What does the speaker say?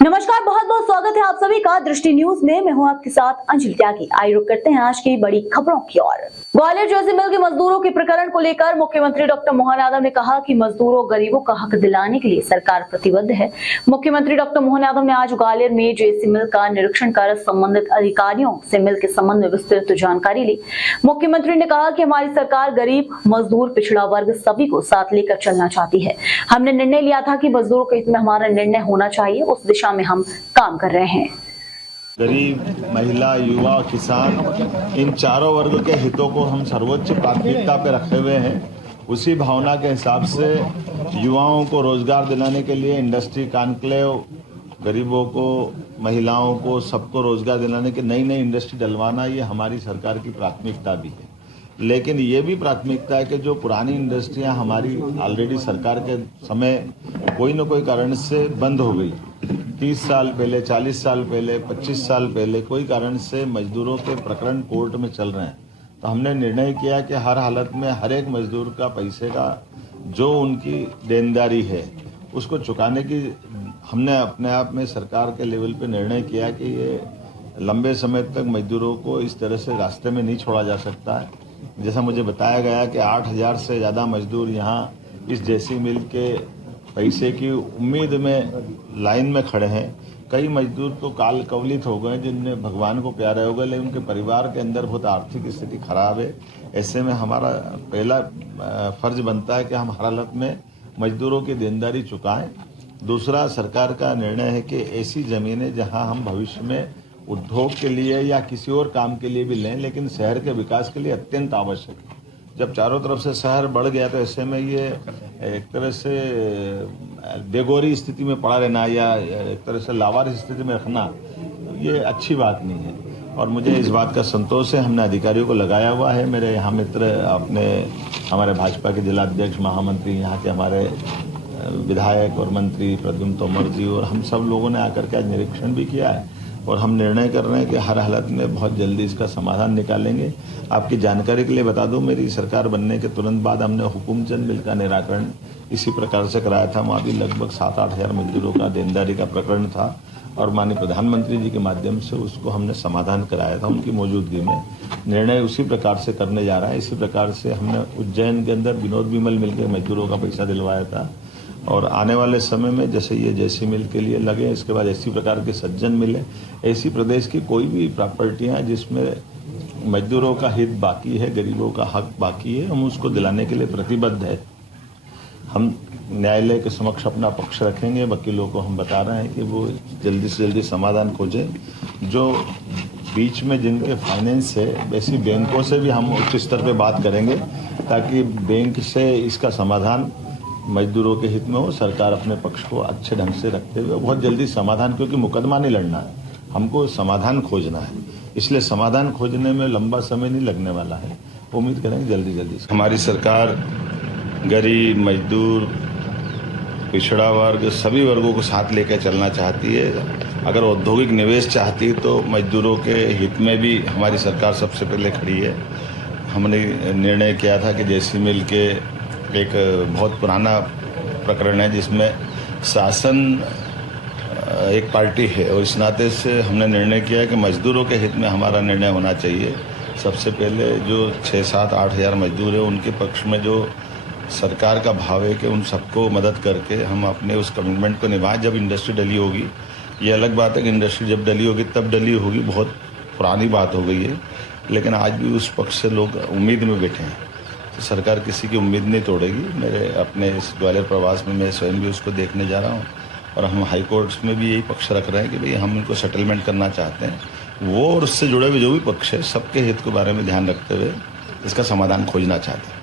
नमस्कार, बहुत बहुत स्वागत है आप सभी का दृष्टि न्यूज में। मैं हूं आपके साथ अंजलि त्यागी। आइए रुक करते हैं आज की बड़ी खबरों की ओर। ग्वालियर जैसे मिल के मजदूरों के प्रकरण को लेकर मुख्यमंत्री डॉक्टर मोहन यादव ने कहा कि मजदूरों गरीबों का हक दिलाने के लिए सरकार प्रतिबद्ध है। मुख्यमंत्री डॉक्टर मोहन यादव ने आज ग्वालियर में जेसी मिल का निरीक्षण कर संबंधित अधिकारियों से मिल के संबंध में विस्तृत जानकारी ली। मुख्यमंत्री ने कहा कि हमारी सरकार गरीब, मजदूर, पिछड़ा वर्ग सभी को साथ लेकर चलना चाहती है। हमने निर्णय लिया था कि मजदूरों के हित में हमारा निर्णय होना चाहिए, उस दिशा में हम काम कर रहे हैं। गरीब, महिला, युवा, किसान, इन चारों वर्ग के हितों को हम सर्वोच्च प्राथमिकता पे रखे हुए हैं। उसी भावना के हिसाब से युवाओं को रोजगार दिलाने के लिए इंडस्ट्री कॉन्क्लेव, गरीबों को, महिलाओं को, सबको रोजगार दिलाने की नई नई इंडस्ट्री डलवाना, ये हमारी सरकार की प्राथमिकता भी है। लेकिन ये भी प्राथमिकता है कि जो पुरानी इंडस्ट्रियां हमारी ऑलरेडी सरकार के समय कोई न कोई कारण से बंद हो गई, 30 साल पहले, 40 साल पहले, 25 साल पहले कोई कारण से मजदूरों के प्रकरण कोर्ट में चल रहे हैं, तो हमने निर्णय किया कि हर हालत में हर एक मजदूर का पैसे का जो उनकी देनदारी है उसको चुकाने की हमने अपने आप में सरकार के लेवल पे निर्णय किया कि ये लंबे समय तक मजदूरों को इस तरह से रास्ते में नहीं छोड़ा जा सकता है। जैसा मुझे बताया गया कि 8000 से ज़्यादा मजदूर यहाँ इस जेसी मिल के पैसे की उम्मीद में लाइन में खड़े हैं। कई मजदूर तो काल कवलित हो गए जिनमें भगवान को प्यारे हो गए, लेकिन उनके परिवार के अंदर बहुत आर्थिक स्थिति खराब है। ऐसे में हमारा पहला फर्ज बनता है कि हम हर हालत में मजदूरों की देनदारी चुकाएं। दूसरा, सरकार का निर्णय है कि ऐसी ज़मीनें जहां हम भविष्य में उद्योग के लिए या किसी और काम के लिए भी लें, लेकिन शहर के विकास के लिए अत्यंत आवश्यक है। जब चारों तरफ से शहर बढ़ गया तो ऐसे में ये एक तरह से बेगौरी स्थिति में पड़ा रहना या एक तरह से लावारिस स्थिति में रखना, ये अच्छी बात नहीं है। और मुझे इस बात का संतोष है, हमने अधिकारियों को लगाया हुआ है। मेरे यहाँ मित्र, अपने हमारे भाजपा के जिलाध्यक्ष, महामंत्री, यहाँ के हमारे विधायक और मंत्री प्रद्युम्न तोमर जी और हम सब लोगों ने आकर के आज निरीक्षण भी किया है और हम निर्णय कर रहे हैं कि हर हालत में बहुत जल्दी इसका समाधान निकालेंगे। आपकी जानकारी के लिए बता दूं, मेरी सरकार बनने के तुरंत बाद हमने हुकुमचंद मिल का निराकरण इसी प्रकार से कराया था। वहाँ भी लगभग 7-8 हज़ार मजदूरों का देनदारी का प्रकरण था और माननीय प्रधानमंत्री जी के माध्यम से उसको हमने समाधान कराया था उनकी मौजूदगी में। निर्णय उसी प्रकार से करने जा रहा है। इसी प्रकार से हमने उज्जैन के अंदर विनोद विमल मिल के मजदूरों का पैसा दिलवाया था और आने वाले समय में जैसे ये जेसी मिल के लिए लगे, इसके बाद इसी प्रकार के सज्जन मिले, ऐसी प्रदेश की कोई भी प्रॉपर्टियां जिसमें मजदूरों का हित बाकी है, गरीबों का हक बाकी है, हम उसको दिलाने के लिए प्रतिबद्ध है। हम न्यायालय के समक्ष अपना पक्ष रखेंगे। वकीलों को हम बता रहे हैं कि वो जल्दी से जल्दी समाधान खोजें। जो बीच में जिनके फाइनेंस है, वैसी बैंकों से भी हम उच्च स्तर पर बात करेंगे ताकि बैंक से इसका समाधान मजदूरों के हित में हो। सरकार अपने पक्ष को अच्छे ढंग से रखते हुए बहुत जल्दी समाधान, क्योंकि मुकदमा नहीं लड़ना है, हमको समाधान खोजना है, इसलिए समाधान खोजने में लंबा समय नहीं लगने वाला है। उम्मीद करेंगे जल्दी जल्दी। हमारी सरकार गरीब, मजदूर, पिछड़ा वर्ग, सभी वर्गों को साथ लेकर चलना चाहती है। अगर औद्योगिक निवेश चाहती है तो मजदूरों के हित में भी हमारी सरकार सबसे पहले खड़ी है। हमने निर्णय किया था कि जेसी मिल के एक बहुत पुराना प्रकरण है जिसमें शासन एक पार्टी है और इस नाते से हमने निर्णय किया कि मजदूरों के हित में हमारा निर्णय होना चाहिए। सबसे पहले जो 6-7-8 हज़ार मजदूर है उनके पक्ष में जो सरकार का भाव है कि उन सबको मदद करके हम अपने उस कमिटमेंट को निभाएं। जब इंडस्ट्री डली होगी, ये अलग बात है कि इंडस्ट्री जब डली होगी तब डली होगी, बहुत पुरानी बात हो गई है, लेकिन आज भी उस पक्ष से लोग उम्मीद में बैठे हैं। तो सरकार किसी की उम्मीद नहीं तोड़ेगी। मेरे अपने इस ग्वालियर प्रवास में मैं स्वयं भी उसको देखने जा रहा हूँ और हम हाई कोर्ट्स में भी यही पक्ष रख रहे हैं कि भाई हम इनको सेटलमेंट करना चाहते हैं। वो और उससे जुड़े हुए जो भी पक्ष है, सबके हित के बारे में ध्यान रखते हुए इसका समाधान खोजना चाहते हैं।